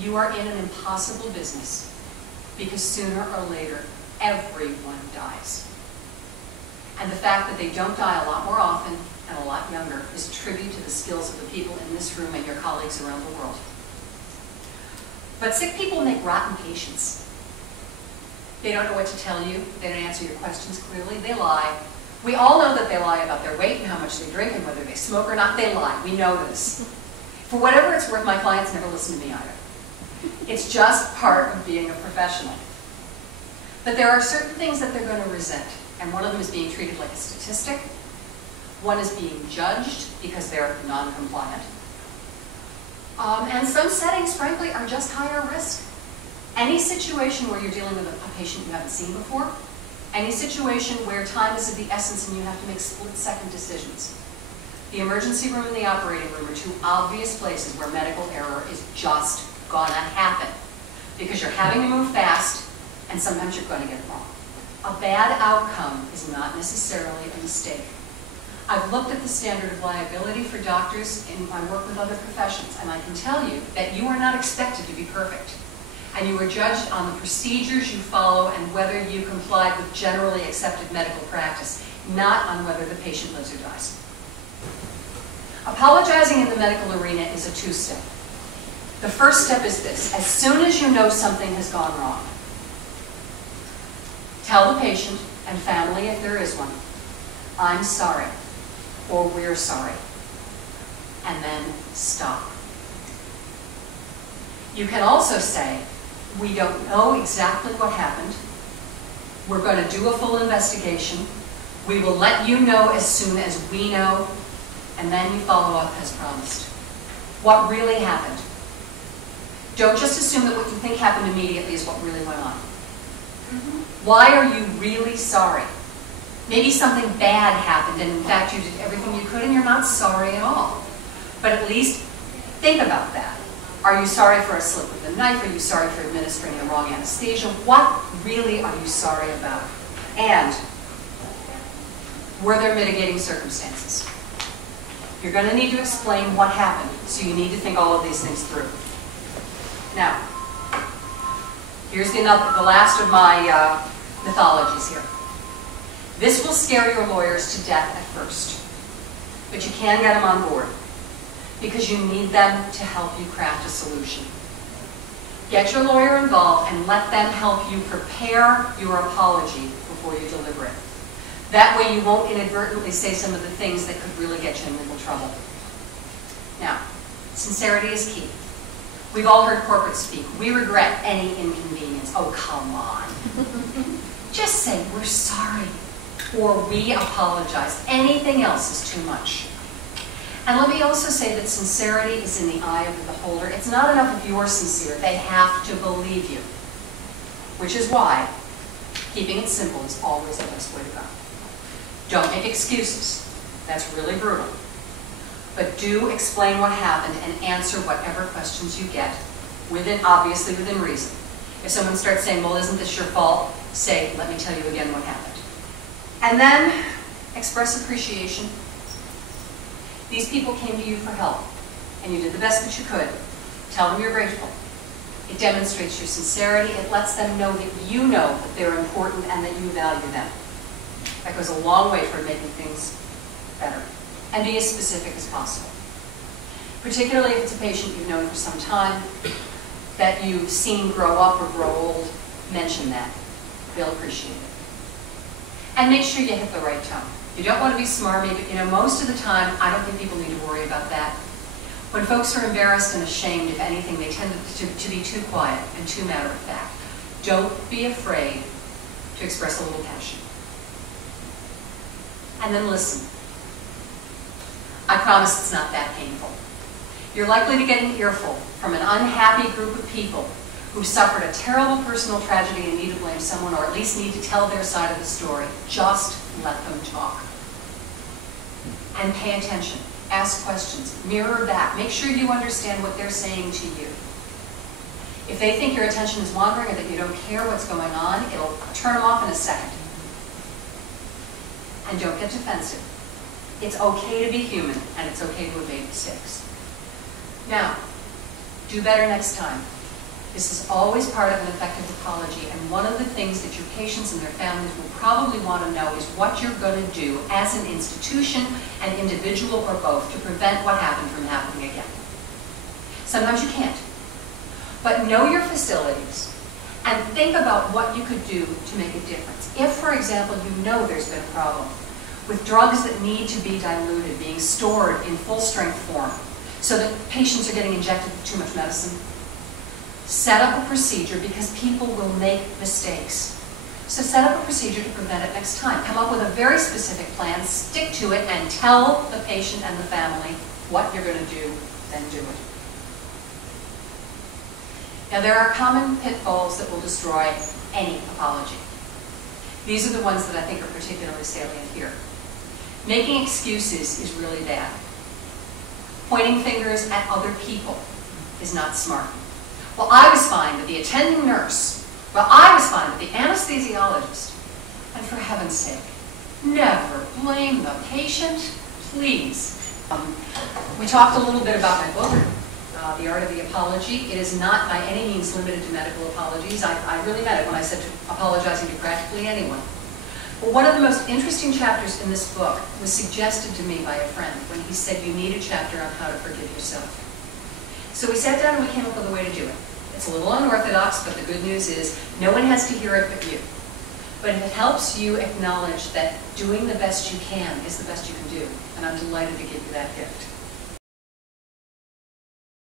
you are in an impossible business, because sooner or later, everyone dies. And the fact that they don't die a lot more often and a lot younger is a tribute to the skills of the people in this room and your colleagues around the world. But sick people make rotten patients. They don't know what to tell you. They don't answer your questions clearly. They lie. We all know that they lie about their weight and how much they drink and whether they smoke or not. They lie. We know this. For whatever it's worth, my clients never listen to me either. It's just part of being a professional. But there are certain things that they're going to resent. And one of them is being treated like a statistic. One is being judged because they're non-compliant. And some settings, frankly, are just higher risk. Any situation where you're dealing with a patient you haven't seen before, any situation where time is of the essence and you have to make split-second decisions. The emergency room and the operating room are two obvious places where medical error is just gonna happen, because you're having to move fast and sometimes you're going to get it wrong. A bad outcome is not necessarily a mistake. I've looked at the standard of liability for doctors in my work with other professions, and I can tell you that you are not expected to be perfect. And you are judged on the procedures you follow and whether you complied with generally accepted medical practice, not on whether the patient lives or dies. Apologizing in the medical arena is a two-step. The first step is this: as soon as you know something has gone wrong, tell the patient and family, if there is one, I'm sorry, or we're sorry, and then stop. You can also say, we don't know exactly what happened. We're going to do a full investigation. We will let you know as soon as we know, and then you follow up as promised. What really happened? Don't just assume that what you think happened immediately is what really went on. Why are you really sorry? Maybe something bad happened, and in fact you did everything you could and you're not sorry at all. But at least think about that. Are you sorry for a slip with a knife? Are you sorry for administering the wrong anesthesia? What really are you sorry about? And were there mitigating circumstances? You're going to need to explain what happened, so you need to think all of these things through. Now, here's the last of my mythologies here. This will scare your lawyers to death at first, but you can get them on board, because you need them to help you craft a solution. Get your lawyer involved and let them help you prepare your apology before you deliver it. That way you won't inadvertently say some of the things that could really get you in legal trouble. Now, sincerity is key. We've all heard corporate speak. We regret any inconvenience. Oh, come on. Just say, we're sorry, or we apologize. Anything else is too much. And let me also say that sincerity is in the eye of the beholder. It's not enough if you're sincere. They have to believe you. Which is why keeping it simple is always the best way to go. Don't make excuses. That's really brutal. But do explain what happened and answer whatever questions you get, obviously within reason. If someone starts saying, well, isn't this your fault? Say, let me tell you again what happened. And then express appreciation. These people came to you for help, and you did the best that you could. Tell them you're grateful. It demonstrates your sincerity. It lets them know that they're important and that you value them. That goes a long way for making things better. And be as specific as possible. Particularly if it's a patient you've known for some time, that you've seen grow up or grow old, mention that. They'll appreciate it. And make sure you hit the right tone. You don't want to be smarmy, but most of the time, I don't think people need to worry about that. When folks are embarrassed and ashamed, if anything, they tend to be too quiet and too matter-of-fact. Don't be afraid to express a little passion. And then listen. I promise it's not that painful. You're likely to get an earful from an unhappy group of people who suffered a terrible personal tragedy and need to blame someone, or at least need to tell their side of the story. Just let them talk. And pay attention. Ask questions. Mirror back. Make sure you understand what they're saying to you. If they think your attention is wandering or that you don't care what's going on, it'll turn them off in a second. And don't get defensive. It's okay to be human, and it's okay to have made mistakes. Now, do better next time. This is always part of an effective apology, and one of the things that your patients and their families will probably want to know is what you're going to do as an institution, an individual, or both to prevent what happened from happening again. Sometimes you can't. But know your facilities and think about what you could do to make a difference. If, for example, you know there's been a problem with drugs that need to be diluted, being stored in full-strength form, so that patients are getting injected with too much medicine, set up a procedure, because people will make mistakes. So set up a procedure to prevent it next time. Come up with a very specific plan, stick to it, and tell the patient and the family what you're going to do, then do it. Now, there are common pitfalls that will destroy any apology. These are the ones that I think are particularly salient here. Making excuses is really bad. Pointing fingers at other people is not smart. Well, I was fine with the attending nurse. Well, I was fine with the anesthesiologist. And for heaven's sake, never blame the patient, please. We talked a little bit about my book, The Art of the Apology. It is not by any means limited to medical apologies. I really meant it when I said apologizing to practically anyone. But one of the most interesting chapters in this book was suggested to me by a friend when he said you need a chapter on how to forgive yourself. So we sat down and we came up with a way to do it. It's a little unorthodox, but the good news is no one has to hear it but you. But it helps you acknowledge that doing the best you can is the best you can do, and I'm delighted to give you that gift.